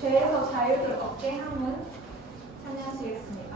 죄에서 자유를 얻게 함은 찬양하시겠습니다.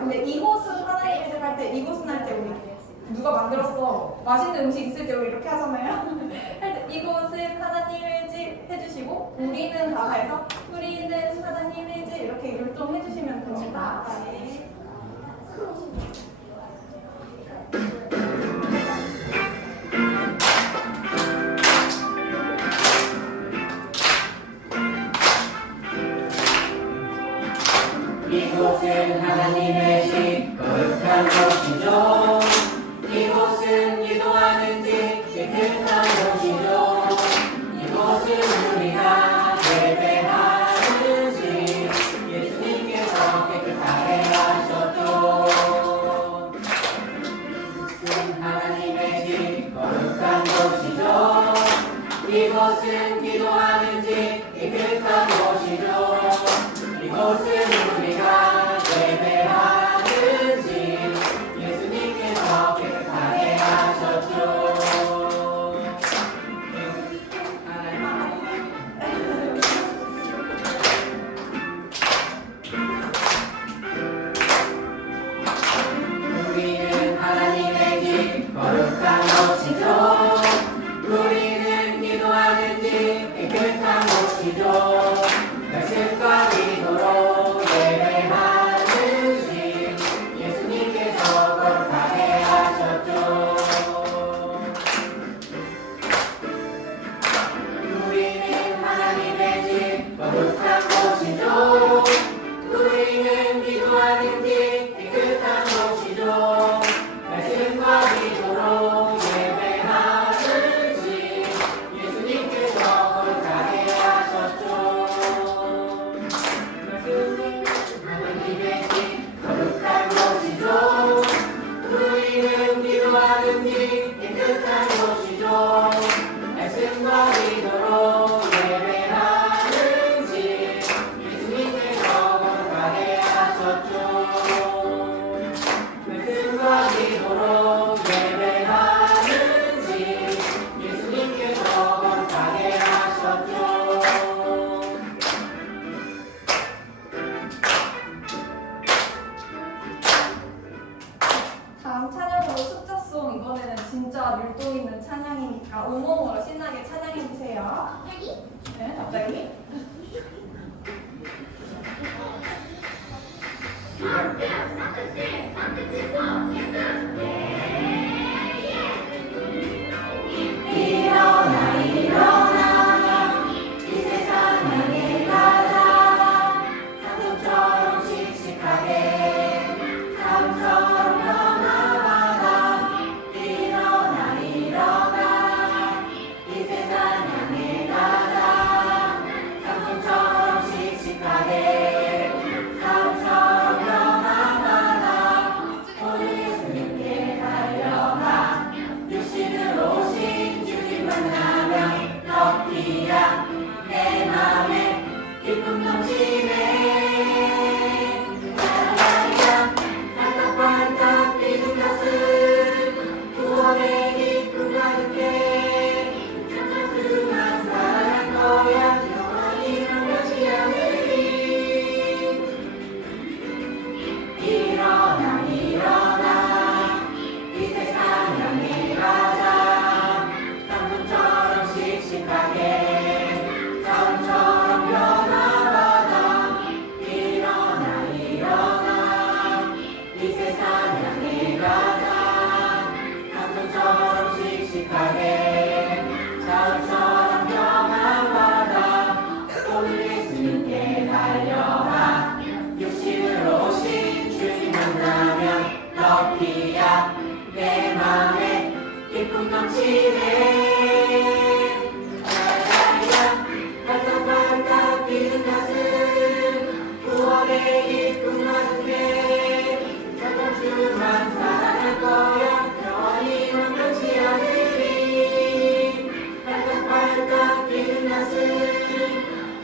근데 이곳은 하나님의 집 할 때, 이곳은 할 때 우리 누가 만들었어? 맛있는 음식 있을 때 우리 이렇게 하잖아요. 할 때 이곳은 하나님의 집 해주시고 우리는 가사에서 우리는 하나님의 집 이렇게 율동 해주시면 됩니다. 네. 이곳은 하나님의 집 거룩한 곳이죠. 이곳은 기도하는 집 깨끗한 곳이죠. 이곳은 우리가 예배하는 집 예수님께서 깨끗하게 하셨죠. 이곳은 하나님의 집 거룩한 곳이죠. 이곳은 기도하는 집 깨끗한 곳이죠. 이곳은 우리가 예배하는 집 예수님께서 깨끗하게 하셨죠. 우리는 하나님의 집 거룩한 곳이죠. 우리는 기도하는 집 깨끗한 곳이죠. 말씀과 기도로 처음으로 숫자송 이번에는 진짜 밀도 있는 찬양이니까 온몸으로 신나게 찬양해 주세요. 네, 갑자기. 일어나 일어나 이 세상 향해 가자 상처럼 씩씩하게 삶처럼 변화받아 일어나 일어나 이 세상 향해 가자 상처럼 씩씩하게 삶처럼 변화받아 오늘 예수님께 달려가 육신으로 오신 주님 만나면 럭비야 내 맘에 기쁨 넘치네 라라라라 반짝반짝 빛은 가슴 구원의 기쁨 가득해 그만 사랑할 거야 영원히 변하지 않으리 일어나 일어나 이 세상 향해 가자 상품처럼 씩씩하게 처음처럼 변화받아 일어나 일어나 이 세상 향해 가자 상품처럼 씩씩하게 처음처럼 변화받아 오늘 예수님께 달려가 육신으로 오신 주님 만나면 럭비야 내 맘에 기쁨 넘치네 라라라 반짝반짝 빛은 가슴 구원의 기쁨 가득해 주만 사랑할 거야 영원히 멈추지 않으리 반짝반짝 빛은 가슴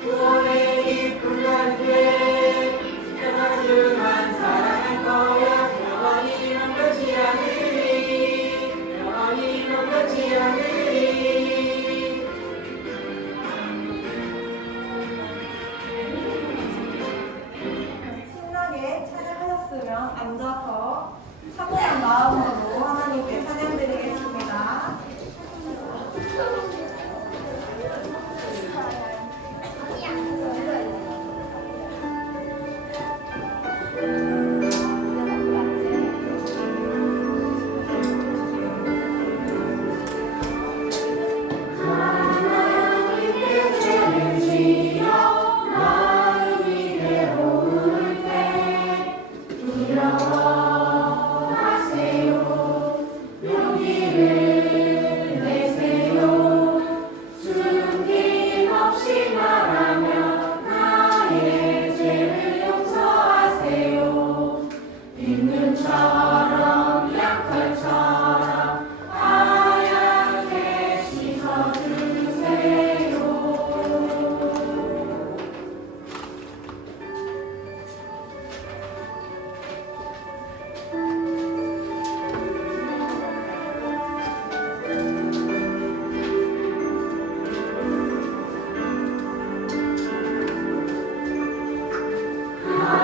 구원의 기쁨 가득해 주만 사랑할 거야 영원히 멈추지 않으리 영원히 멈추지 않으리 신나게 찬양하셨으면 앉아서 차분한 마음으로 하나님께 찬양드리겠습니다. 하나님께 죄를 지어 마음이 괴로울 때 두려워하세요 용기를 내세요 숨김없이 말하며 나의 죄를 용서하세요 빈눈처럼 양털처럼 하얗게 씻어주세요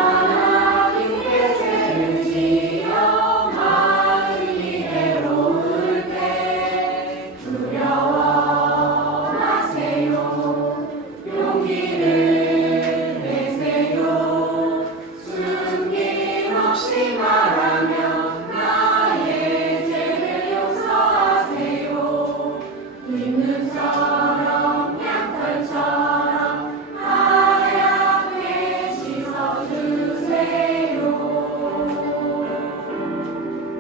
하나님께 죄를 지어 마음이 괴로울 때 두려워하세요 용기를 내세요 숨김없이 말하며 나의 죄를 용서하세요 흰눈처럼 양털처럼 하얗게 씻어주세요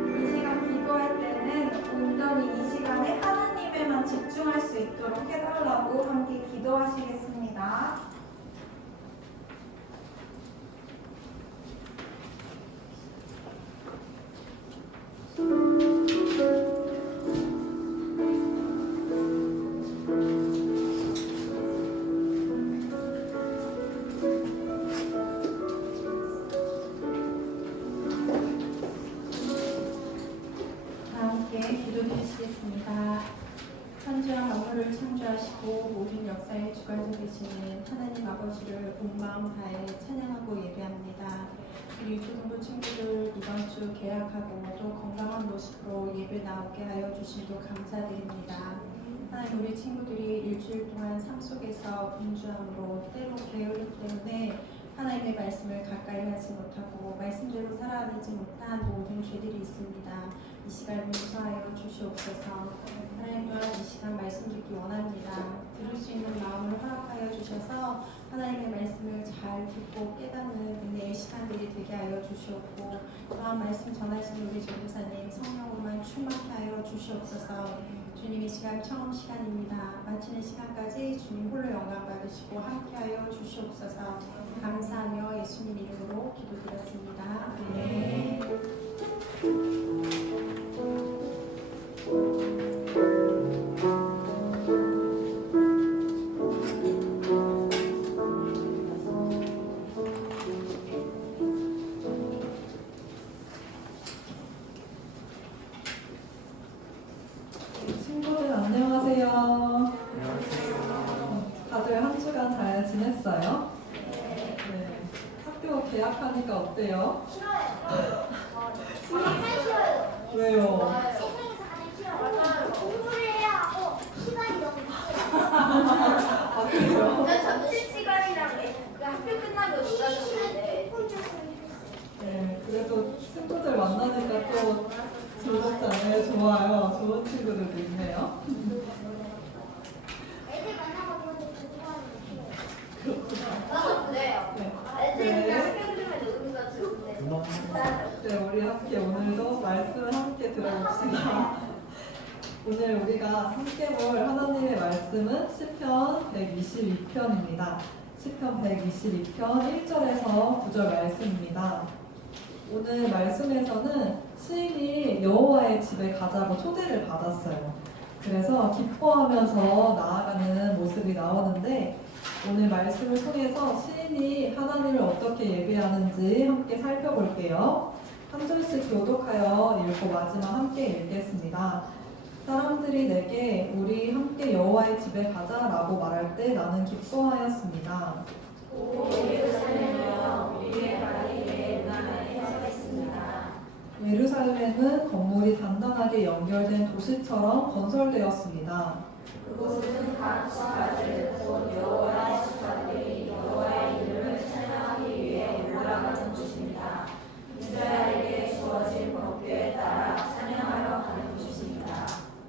이 시간 기도할 때는 온전히 이 시간에 하나님에만 집중할 수 있도록 해달라고 함께 기도하시겠습니다. 다 함께 기도해 주시겠습니다. 천지와 만물을 창조하시고 모든 역사의 주관자 되시는 하나님 아버지를 온 마음 다해 찬양하고 예배합니다. 우리 초등부 친구들 이번 주 계약하고 또 건강한 모습으로 예배 나오게 하여 주심도 감사드립니다. 하나님, 우리 친구들이 일주일 동안 삶 속에서 분주함으로 때로 게으르기 때문에 하나님의 말씀을 가까이 하지 못하고 말씀대로 살아내지 못한 모든 죄들이 있습니다. 이 시간 용서하여 주시옵소서. 하나님 또한 이 시간 말씀 듣기 원합니다. 들을 수 있는 마음을 허락하여 주셔서 하나님의 말씀을 잘 듣고 깨닫는 은혜의 시간들이 되게 하여 주시옵고, 또한 말씀 전하시는 우리 전도사님 성령으로만 충만케 하여 주시옵소서. 주님, 이 시간 처음 시간입니다. 마치는 시간까지 주님 홀로 영광 받으시고 함께하여 주시옵소서. 감사하며 예수님 이름으로 기도드렸습니다. 아멘. 친구들 안녕하세요. 다들 한 주간 잘 지냈어요? 네. 학교 개학하니까 어때요? 왜요? 아, 그래요? 네, 그래도 친구들 만나니까 또 즐겁잖아요. 좋아요. 좋은 친구들도 있네요. 네, 우리 함께 오늘도 말씀을 함께 들어봅시다. 오늘 우리가 함께 볼 하나님의 말씀은 시편 122편입니다. 시편 122편 1절에서 9절 말씀입니다. 오늘 말씀에서는 시인이 여호와의 집에 가자고 초대를 받았어요. 그래서 기뻐하면서 나아가는 모습이 나오는데, 오늘 말씀을 통해서 시인이 하나님을 어떻게 예배하는지 함께 살펴볼게요. 한 절씩 교독하여 읽고 마지막 함께 읽겠습니다. 사람들이 내게 우리 함께 여호와의 집에 가자라고 말할 때 나는 기뻐하였습니다. 예루살렘은 건물이 단단하게 연결된 도시처럼 건설되었습니다. 그곳은 각 지파들 곧 여호와의 지파들이 여호와의 이름을 찬양하기 위해 올라가는 곳입니다. 이스라엘에게 주어진 법궤에 따라 찬양하러 가는 곳입니다.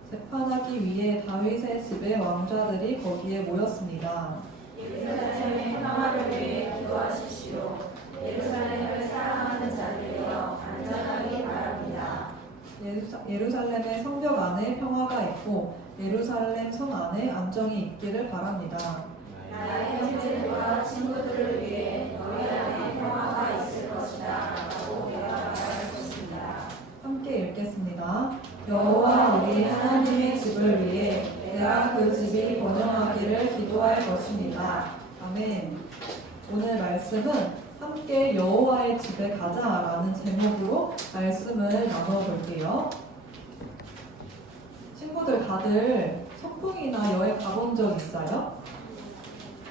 재판하기 위해 다윗의 집의 왕자들이 거기에 모였습니다. 예루살렘의 평화를 위해 기도하십시오. 예루살렘을 사랑하는 자들이여 안전하기 바랍니다. 예루살렘의 성벽 안에 평화가 있고 예루살렘 성 안에 안정이 있기를 바랍니다. 나의 형제들과 친구들을 위해 너희 안에 평화가 있을 것이다 라고 내가 말할 것입니다. 함께 읽겠습니다. 여호와 우리 하나님의 집을 위해 내가 그 집이 번영하기를 기도할 것입니다. 아멘. 오늘 말씀은 함께 여호와의 집에 가자라는 제목으로 말씀을 나눠볼게요. 친구들 다들 소풍이나 여행 가본 적 있어요?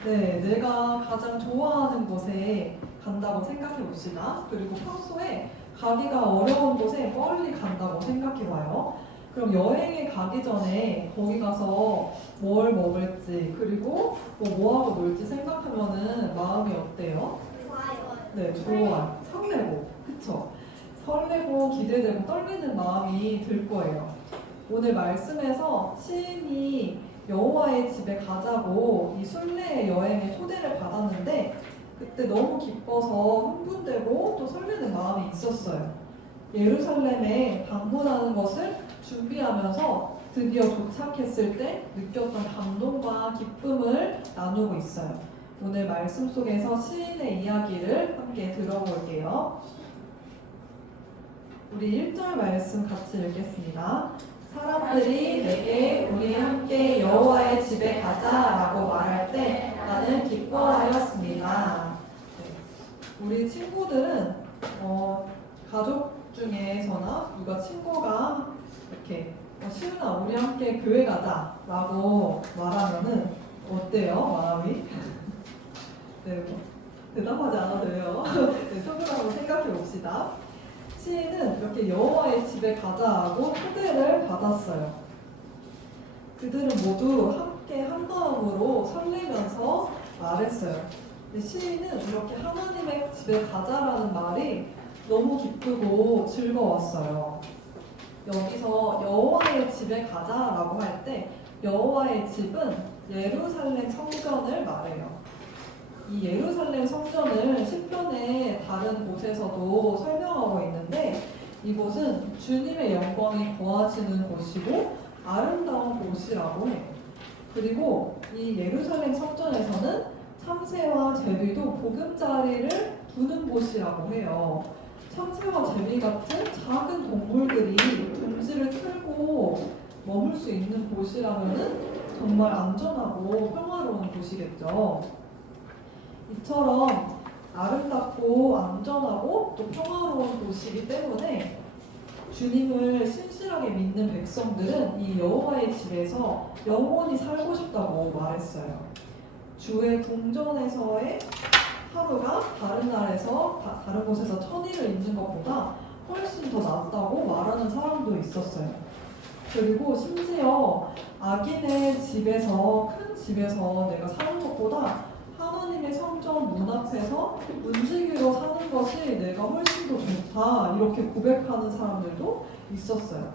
네, 내가 가장 좋아하는 곳에 간다고 생각해 봅시다. 그리고 평소에 가기가 어려운 곳에 멀리 간다고 생각해 봐요. 그럼 여행에 가기 전에 거기 가서 뭘 먹을지, 그리고 뭐 하고 놀지 생각하면은 마음이 어때요? 네, 좋아요. 설레고, 그쵸? 설레고 기대되고 떨리는 마음이 들 거예요. 오늘 말씀에서 시인이 여호와의 집에 가자고 이 순례의 여행에 초대를 받았는데, 그때 너무 기뻐서 흥분되고 또 설레는 마음이 있었어요. 예루살렘에 방문하는 것을 준비하면서 드디어 도착했을 때 느꼈던 감동과 기쁨을 나누고 있어요. 오늘 말씀 속에서 시인의 이야기를 함께 들어볼게요. 우리 1절 말씀 같이 읽겠습니다. 사람들이 내게 우리 함께 여호와의 집에 가자라고 말할 때 나는 기뻐하였습니다. 네. 우리 친구들은 가족 중에서나 누가 친구가 이렇게 시은아 우리 함께 교회 가자라고 말하면은 어때요? 마음이? 네, 대답하지 않아도 돼요. 네, 속으로 한번 생각해 봅시다. 시인은 이렇게 여호와의 집에 가자고 초대를 받았어요. 그들은 모두 함께 한 마음으로 설레면서 말했어요. 근데 시인은 이렇게 하나님의 집에 가자라는 말이 너무 기쁘고 즐거웠어요. 여기서 여호와의 집에 가자라고 할 때 여호와의 집은 예루살렘 성전을 말해요. 이 예루살렘 성전을 시편의 다른 곳에서도 설명하고 있는데 이곳은 주님의 영광이 거하시는 곳이고 아름다운 곳이라고 해요. 그리고 이 예루살렘 성전에서는 참새와 제비도 보금자리를 두는 곳이라고 해요. 참새와 제비 같은 작은 동물들이 둥지를 틀고 머물 수 있는 곳이라면 정말 안전하고 평화로운 곳이겠죠. 이처럼 아름답고 안전하고 또 평화로운 곳이기 때문에 주님을 신실하게 믿는 백성들은 이 여호와의 집에서 영원히 살고 싶다고 말했어요. 주의 궁전에서의 하루가 다른 날에서 다른 곳에서 천일을 있는 것보다 훨씬 더 낫다고 말하는 사람도 있었어요. 그리고 심지어 악인의 집에서 큰 집에서 내가 사는 것보다 하나님의 성전 문 앞에서 문지기로 사는 것이 내가 훨씬 더 좋다 이렇게 고백하는 사람들도 있었어요.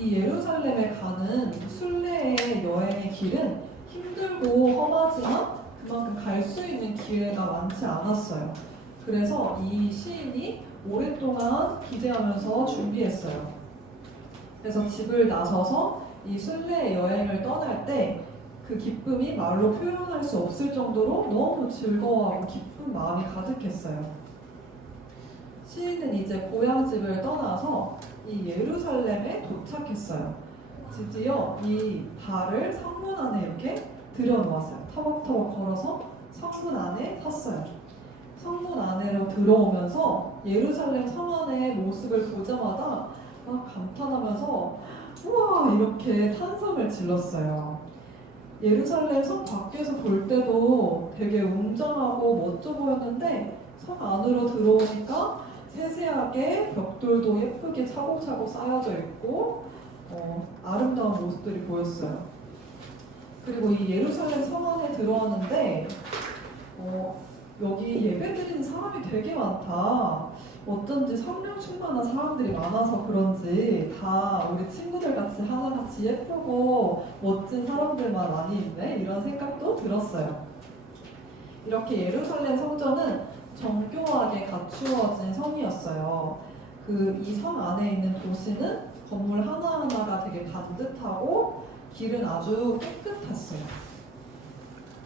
이 예루살렘에 가는 순례의 여행의 길은 힘들고 험하지만 그만큼 갈 수 있는 기회가 많지 않았어요. 그래서 이 시인이 오랫동안 기대하면서 준비했어요. 그래서 집을 나서서 이 순례 여행을 떠날 때 그 기쁨이 말로 표현할 수 없을 정도로 너무 즐거워하고 기쁜 마음이 가득했어요. 시인은 이제 고향집을 떠나서 이 예루살렘에 도착했어요. 드디어 이 발을 성문 안에 이렇게 들여놓았어요. 터벅터벅 걸어서 성문 안에 섰어요. 성문 안으로 들어오면서 예루살렘 성 안의 모습을 보자마자 막 감탄하면서 우와 이렇게 탄성을 질렀어요. 예루살렘 성 밖에서 볼 때도 되게 웅장하고 멋져 보였는데 성 안으로 들어오니까 세세하게 벽돌도 예쁘게 차곡차곡 쌓여져 있고 아름다운 모습들이 보였어요. 그리고 이 예루살렘 성 안에 들어왔는데 여기 예배드리는 사람이 되게 많다. 어쩐지 성령 충만한 사람들이 많아서 그런지 다 우리 친구들 같이 하나같이 예쁘고 멋진 사람들만 많이 있네 이런 생각도 들었어요. 이렇게 예루살렘 성전은 정교하게 갖추어진 성이었어요. 이 성 안에 있는 도시는 건물 하나하나가 되게 반듯하고 길은 아주 깨끗했어요.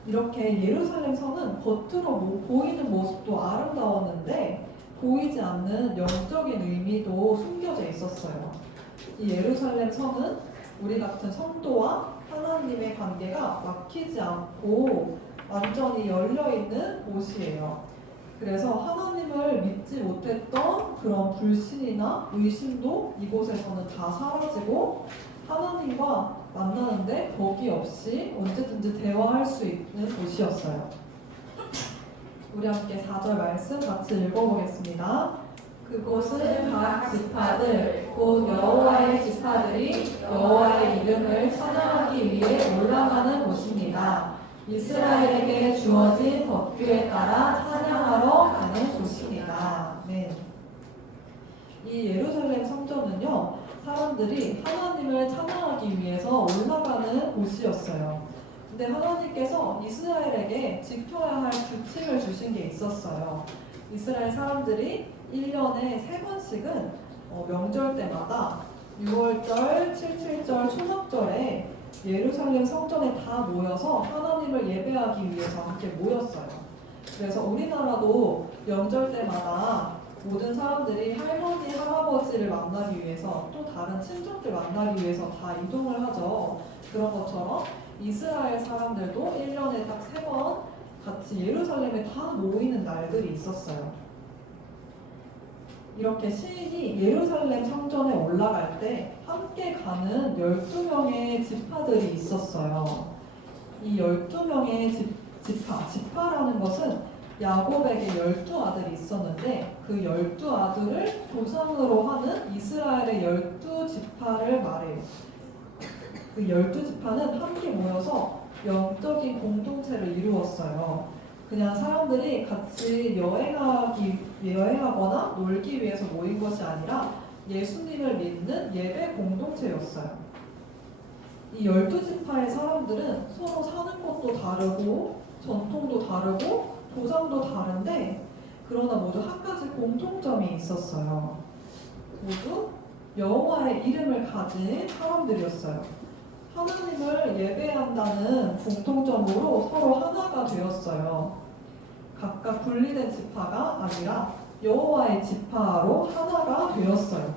이렇게 예루살렘 성은 겉으로 보이는 모습도 아름다웠는데 보이지 않는 영적인 의미도 숨겨져 있었어요. 이 예루살렘 성은 우리 같은 성도와 하나님의 관계가 막히지 않고 완전히 열려있는 곳이에요. 그래서 하나님을 믿지 못했던 그런 불신이나 의심도 이곳에서는 다 사라지고 하나님과 만나는데 벽이 없이 언제든지 대화할 수 있는 곳이었어요. 우리 함께 4절 말씀 같이 읽어보겠습니다. 그곳은 각 지파들 곧 여호와의 지파들이 여호와의 이름을 찬양하기 위해 올라가는 곳입니다. 이스라엘에게 주어진 법규에 따라 찬양하러 가는 곳입니다. 네. 이 예루살렘 성전은요, 사람들이 하나님을 찬양하기 위해서 올라가는 곳이었어요. 근데 하나님께서 이스라엘에게 지켜야 할 규칙을 주신 게 있었어요. 이스라엘 사람들이 1년에 3번씩은 명절 때마다 6월절, 77절, 초막절에 예루살렘 성전에 다 모여서 하나님을 예배하기 위해서 함께 모였어요. 그래서 우리나라도 명절 때마다 모든 사람들이 할머니, 할아버지를 만나기 위해서 또 다른 친척들 만나기 위해서 다 이동을 하죠. 그런 것처럼 이스라엘 사람들도 1년에 딱 3번 같이 예루살렘에 다 모이는 날들이 있었어요. 이렇게 시인이 예루살렘 성전에 올라갈 때 함께 가는 12명의 지파들이 있었어요. 이 12명의 지파라는 것은 야곱에게 12아들이 있었는데 그 12아들을 조상으로 하는 이스라엘의 12지파를 말해요. 그 12지파는 함께 모여서 영적인 공동체를 이루었어요. 그냥 사람들이 같이 여행하거나 놀기 위해서 모인 것이 아니라 예수님을 믿는 예배 공동체였어요. 이 12지파의 사람들은 서로 사는 것도 다르고 전통도 다르고 조상도 다른데 그러나 모두 한 가지 공통점이 있었어요. 모두 여호와의 이름을 가진 사람들이었어요. 하나님을 예배한다는 공통점으로 서로 하나가 되었어요. 각각 분리된 지파가 아니라 여호와의 지파로 하나가 되었어요.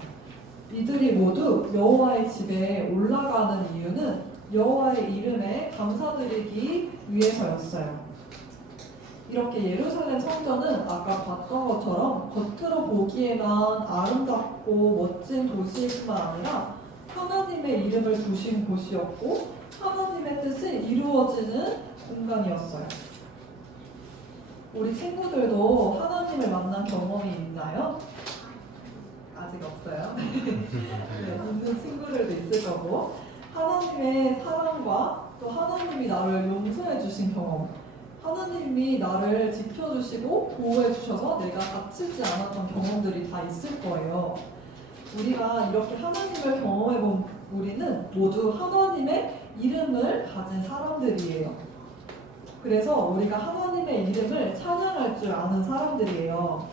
이들이 모두 여호와의 집에 올라가는 이유는 여호와의 이름에 감사드리기 위해서였어요. 이렇게 예루살렘 성전은 아까 봤던 것처럼 겉으로 보기에만 아름답고 멋진 도시일 뿐만 아니라 하나님의 이름을 두신 곳이었고 하나님의 뜻이 이루어지는 공간이었어요. 우리 친구들도 하나님을 만난 경험이 있나요? 아직 없어요. 네, 있는 친구들도 있을 거고 하나님의 사랑과 또 하나님이 나를 용서해 주신 경험, 하나님이 나를 지켜주시고 보호해 주셔서 내가 다치지 않았던 경험들이 다 있을 거예요. 우리가 이렇게 하나님을 경험해 본 우리는 모두 하나님의 이름을 가진 사람들이에요. 그래서 우리가 하나님의 이름을 찬양할 줄 아는 사람들이에요.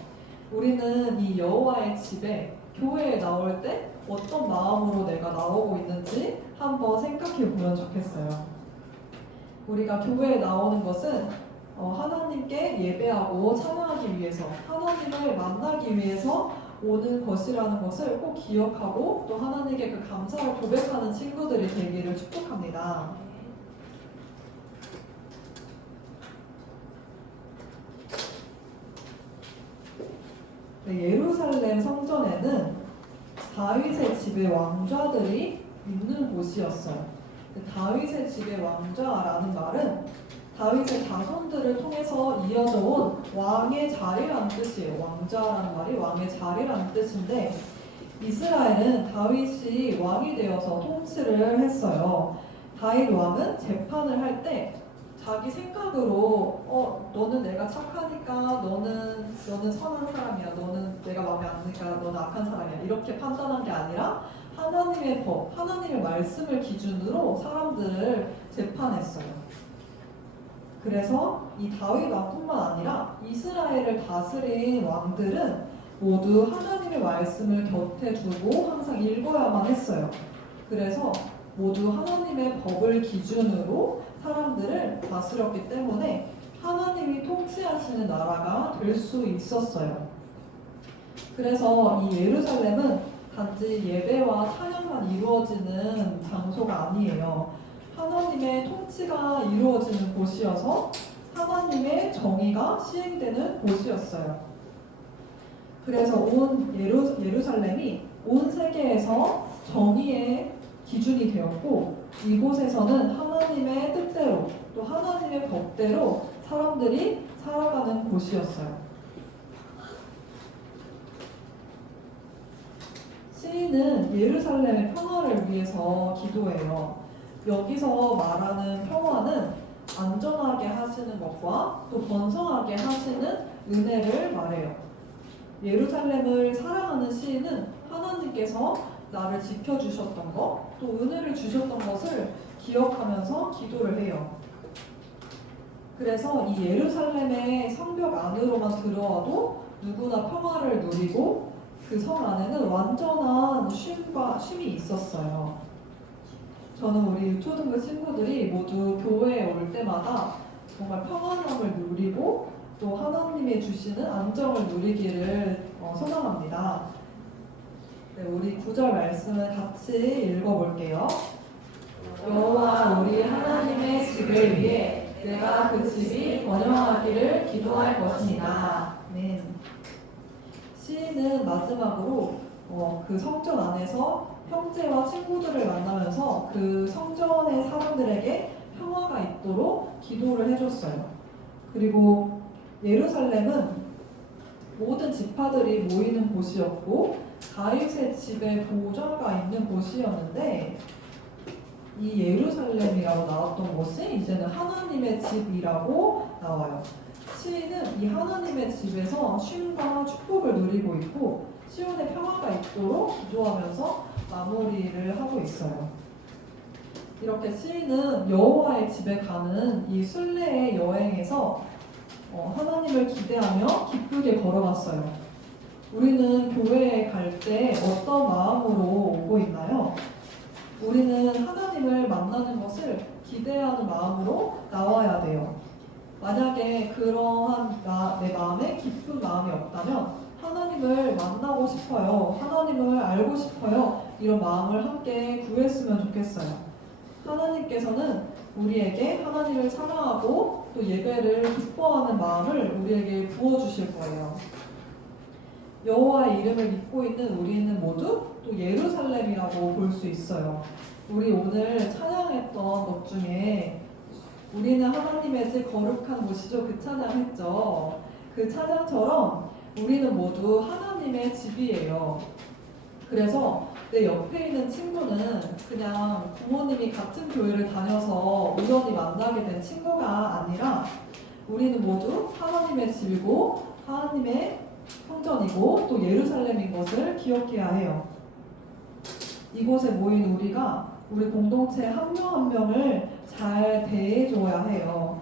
우리는 이 여호와의 집에 교회에 나올 때 어떤 마음으로 내가 나오고 있는지 한번 생각해 보면 좋겠어요. 우리가 교회에 나오는 것은 하나님께 예배하고 찬양하기 위해서, 하나님을 만나기 위해서 오는 것이라는 것을 꼭 기억하고 또 하나님께 그 감사를 고백하는 친구들이 되기를 축복합니다. 네, 예루살렘 성전에는 다윗의 집의 왕좌들이 있는 곳이었어요. 다윗의 집의 왕좌라는 말은 다윗의 자손들을 통해서 이어져 온 왕의 자리라는 뜻이에요. 왕좌라는 말이 왕의 자리라는 뜻인데 이스라엘은 다윗이 왕이 되어서 통치를 했어요. 다윗 왕은 재판을 할 때 자기 생각으로 너는 내가 착하니까 너는 선한 사람이야. 너는 내가 마음에 안 드니까 너는 악한 사람이야. 이렇게 판단한 게 아니라 하나님의 법, 하나님의 말씀을 기준으로 사람들을 재판했어요. 그래서 이 다윗 왕뿐만 아니라 이스라엘을 다스린 왕들은 모두 하나님의 말씀을 곁에 두고 항상 읽어야만 했어요. 그래서 모두 하나님의 법을 기준으로 사람들을 다스렸기 때문에 하나님이 통치하시는 나라가 될 수 있었어요. 그래서 이 예루살렘은 단지 예배와 찬양만 이루어지는 장소가 아니에요. 하나님의 통치가 이루어지는 곳이어서 하나님의 정의가 시행되는 곳이었어요. 그래서 온 예루살렘이 온 세계에서 정의의 기준이 되었고 이곳에서는 하나님의 뜻대로 또 하나님의 법대로 사람들이 살아가는 곳이었어요. 시인은 예루살렘의 평화를 위해서 기도해요. 여기서 말하는 평화는 안전하게 하시는 것과 또 번성하게 하시는 은혜를 말해요. 예루살렘을 사랑하는 시인은 하나님께서 나를 지켜주셨던 것, 또 은혜를 주셨던 것을 기억하면서 기도를 해요. 그래서 이 예루살렘의 성벽 안으로만 들어와도 누구나 평화를 누리고 그 성 안에는 완전한 쉼이 있었어요. 저는 우리 초등부 친구들이 모두 교회에 올 때마다 정말 평안함을 누리고 또 하나님이 주시는 안정을 누리기를 소망합니다. 네, 우리 9절 말씀을 같이 읽어볼게요. 여호와 우리 하나님의 집을 위해 내가 그 집이 번영하기를 기도할 것이니라. 네. 시인은 마지막으로 그 성전 안에서 형제와 친구들을 만나면서 그 성전의 사람들에게 평화가 있도록 기도를 해줬어요. 그리고 예루살렘은 모든 지파들이 모이는 곳이었고 다윗의 집에 보좌가 있는 곳이었는데 이 예루살렘이라고 나왔던 것이 이제는 하나님의 집이라고 나와요. 시인은 이 하나님의 집에서 쉼과 축복을 누리고 있고 시온의 평화가 있도록 기도하면서 마무리를 하고 있어요. 이렇게 시인은 여호와의 집에 가는 이 순례의 여행에서 하나님을 기대하며 기쁘게 걸어갔어요. 우리는 교회에 갈 때 어떤 마음으로 오고 있나요? 우리는 하나님을 만나는 것을 기대하는 마음으로 나와야 돼요. 만약에 그러한 내 마음에 기쁜 마음이 없다면 하나님을 만나고 싶어요. 하나님을 알고 싶어요. 이런 마음을 함께 구했으면 좋겠어요. 하나님께서는 우리에게 하나님을 사랑하고 또 예배를 기뻐하는 마음을 우리에게 부어주실 거예요. 여호와의 이름을 믿고 있는 우리는 모두 또 예루살렘이라고 볼 수 있어요. 우리 오늘 찬양했던 것 중에 우리는 하나님의 집 거룩한 곳이죠. 그 찬양했죠. 그 찬양처럼 우리는 모두 하나님의 집이에요. 그래서 내 옆에 있는 친구는 그냥 부모님이 같은 교회를 다녀서 우연히 만나게 된 친구가 아니라 우리는 모두 하나님의 집이고 하나님의 성전이고 또 예루살렘인 것을 기억해야 해요. 이곳에 모인 우리가 우리 공동체 한 명 한 명을 잘 대해줘야 해요.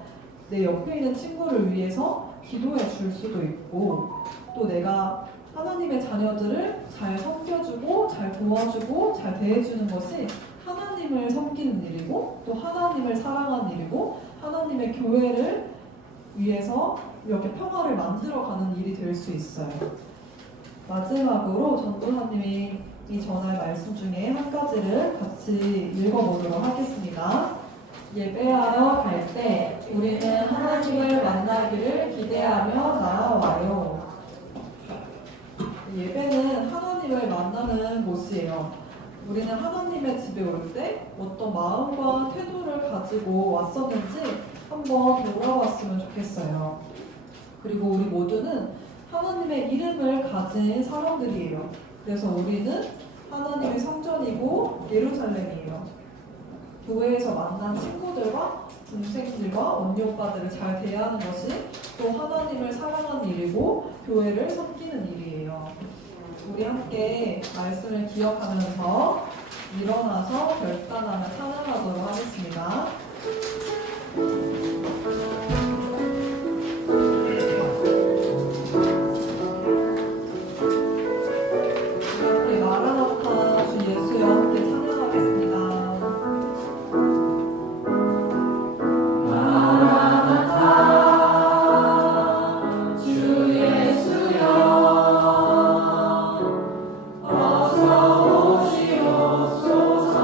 내 옆에 있는 친구를 위해서 기도해 줄 수도 있고 또 내가 하나님의 자녀들을 잘 섬겨주고 잘 도와주고 잘 대해주는 것이 하나님을 섬기는 일이고 또 하나님을 사랑하는 일이고 하나님의 교회를 위해서 이렇게 평화를 만들어가는 일이 될 수 있어요. 마지막으로 전도사님이 이 전할 말씀 중에 한 가지를 같이 읽어보도록 하겠습니다. 예배하러 갈 때 우리는 하나님을 만나기를 기대하며 나아와요. 예배는 하나님을 만나는 곳이에요. 우리는 하나님의 집에 올 때 어떤 마음과 태도를 가지고 왔었는지 한번 돌아봤으면 좋겠어요. 그리고 우리 모두는 하나님의 이름을 가진 사람들이에요. 그래서 우리는 하나님의 성전이고 예루살렘이에요. 교회에서 만난 친구들과 동생들과 언니 오빠들을 잘 대하는 것이 또 하나님을 사랑하는 일이고 교회를 섬기는 일이에요. 우리 함께 말씀을 기억하면서 일어나서 결단하며 찬양하도록 하겠습니다. 우리 마라나타 주 예수여 함께 찬양하겠습니다. 어서 오시옵소서.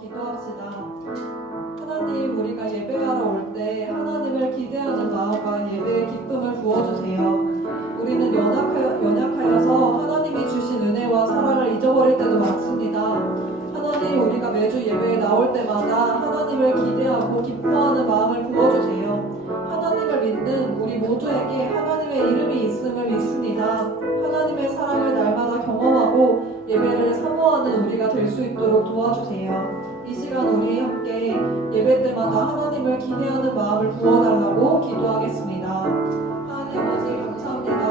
기도합시다. 하나님, 우리가 예배하러 올 때 하나님을 기대하는 마음과 예배의 기쁨을 부어주세요. 우리는 연약하여서 하나님이 주신 은혜와 사랑을 잊어버릴 때도 많습니다. 하나님, 우리가 매주 예배에 나올 때마다 하나님을 기대하고 기뻐하는 마음을 부어주세요. 하나님을 믿는 우리 모두에게 하나님의 이름이 있음을 믿습니다. 하나님의 사랑을 날마다 경험하고 예배를 사모하는 우리가 될 수 있도록 도와주세요. 이 시간 우리 함께 예배 때마다 하나님을 기대하는 마음을 부어달라고 기도하겠습니다. 하나님 아버지 감사합니다.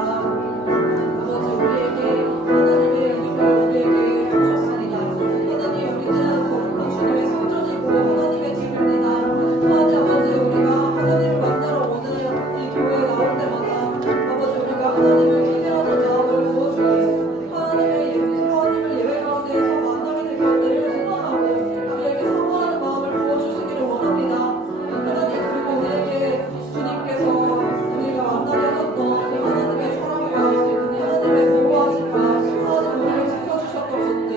아버지 우리에게 하나님의 은혜를 우리에게 주셨습니다. 하나님 우리는 거룩한 주님의 성전이고 하나님의 집입니다. 하나님 아버지 우리가 하나님을 만나러 오는 이 교회에 나올 때마다 아버지 우리가 하나님을 기대하는 마음을 부어주고 하나님을 예배 가운데에서 만나게 될 것들을 소망하고 우리에게 사모하는 마음을 부어주시기를 원합니다. 하나님 그리고 우리에게 주님께서 우리가 만나게 하셨던 하나님의 사랑과 하나님의 보호하심과 하나님 우리를 지켜주셨던 것들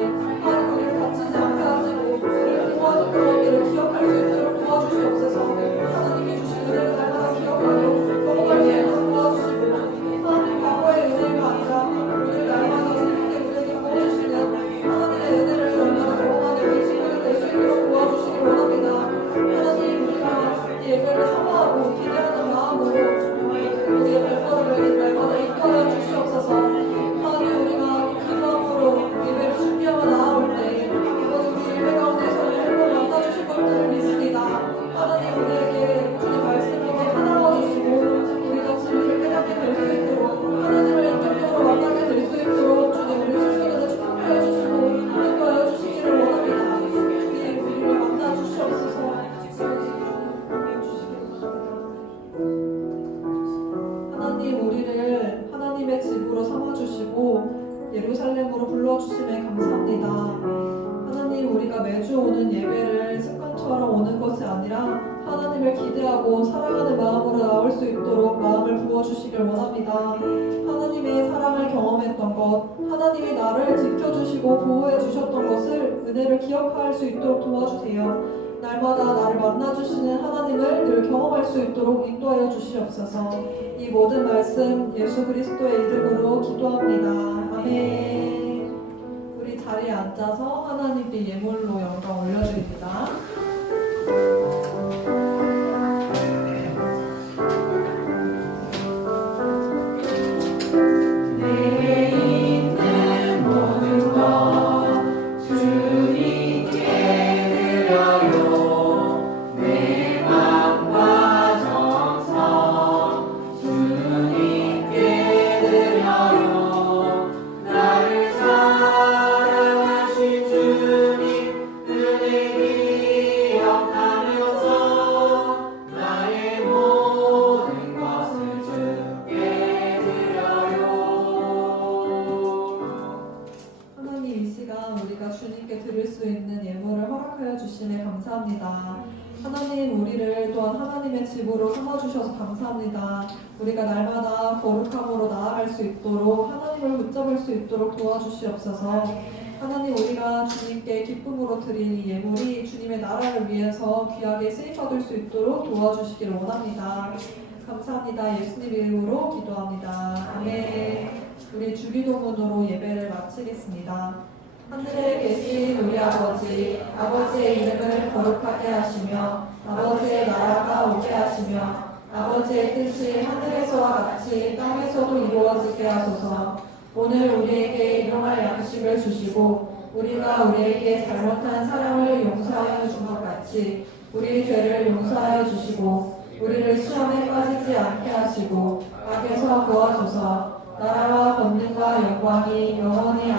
하나님 우리를 다치지 않게 하시고 우리를 도와줬던 것들을 기억할 수 있도록 도와주시옵소서. 하나님이 주신 은혜를 날마다 기억하고 경험할 수 있도록 도와주시고 하나님 과거의 은혜가 아니라 오늘 날마다 새롭게 우리에게 부어주시는 하나님의 은혜를 날마다 경험하는 우리 친구들 될 수 있도록 도와주시기 원합니다. 하나님 우리가 이 예배를 사모하고 기대하는 마음으로 우리의 발걸음을 날마다 이끌어 주시옵소서. 하나님 우리가 기도함으로 예배를 준비하며 나아올 때 아버지 우리 예배 가운데서 한번 만나주실 것들을 믿습니다. 하나님 우리에게 주님 말씀으로 찾아와 주시고 우리가 진리를 깨닫게 될 수 있도록 하나님을 인격적으로 만나게 될 수 있도록 주님 우리 친구들을 축복하여 주시고 인도하여 주시기를 원합니다. 주님 우리를 만나 주시옵소서. 하나님 우리를 하나님의 집으로 삼아주시고 예루살렘으로 불러주심에 감사합니다. 하나님 우리가 매주 오는 예배를 습관처럼 오는 것이 아니라 하나님을 기대하고 사랑하는 마음으로 나올 수 있도록 마음을 부어주시길 원합니다. 하나님의 사랑을 경험했던 것, 하나님이 나를 지켜주시고 보호해 주셨던 것을 은혜를 기억할 수 있도록 도와주세요. 날마다 나를 만나주시는 하나님을 늘 경험할 수 있도록 인도하여 주시옵소서. 이 모든 말씀 예수 그리스도의 이름으로 기도합니다. 아멘. 우리 자리에 앉아서 하나님께 예물로 영광 올려드립니다. 내게 있는 모든 것 주님께 드려요. 내 맘과 정성 주님께 드려요. 나를 사랑하신 주님 은혜 기억하면서 나의 모든 것을 주께 하나님 이 시간 우리가 주님께 드릴 수 있는 예물을 허락하여 주심에 감사합니다. 하나님 우리를 또한 하나님의 집으로 삼아주셔서 감사합니다. 우리가 날마다 거룩함으로 나아갈 수 있도록 하나님을 붙잡을 수 있도록 도와주시옵소서. 하나님 우리가 주님께 기쁨으로 드릴 이 예물이 주님의 나라를 위해서 귀하게 쓰임받을 수 있도록 도와주시기를 원합니다. 감사합니다. 예수님 이름으로 기도합니다. 아멘. 우리 주기도문으로 예배를 마치겠습니다. 하늘에 계신 우리 아버지, 아버지의 이름을 거룩하게 하시며 아버지의 나라가 오게 하시며 아버지의 뜻이 하늘에서와 같이 땅에서도 이루어지게 하소서. 오늘 우리에게 일용할 양식을 주시고 우리가 우리에게 잘못한 사람을 용서하여 준 것 같이 우리 죄를 용서하여 주시고 우리를 시험에 빠지지 않게 하시고 악에서 구하소서. 나라와 권능과 영광이 영원히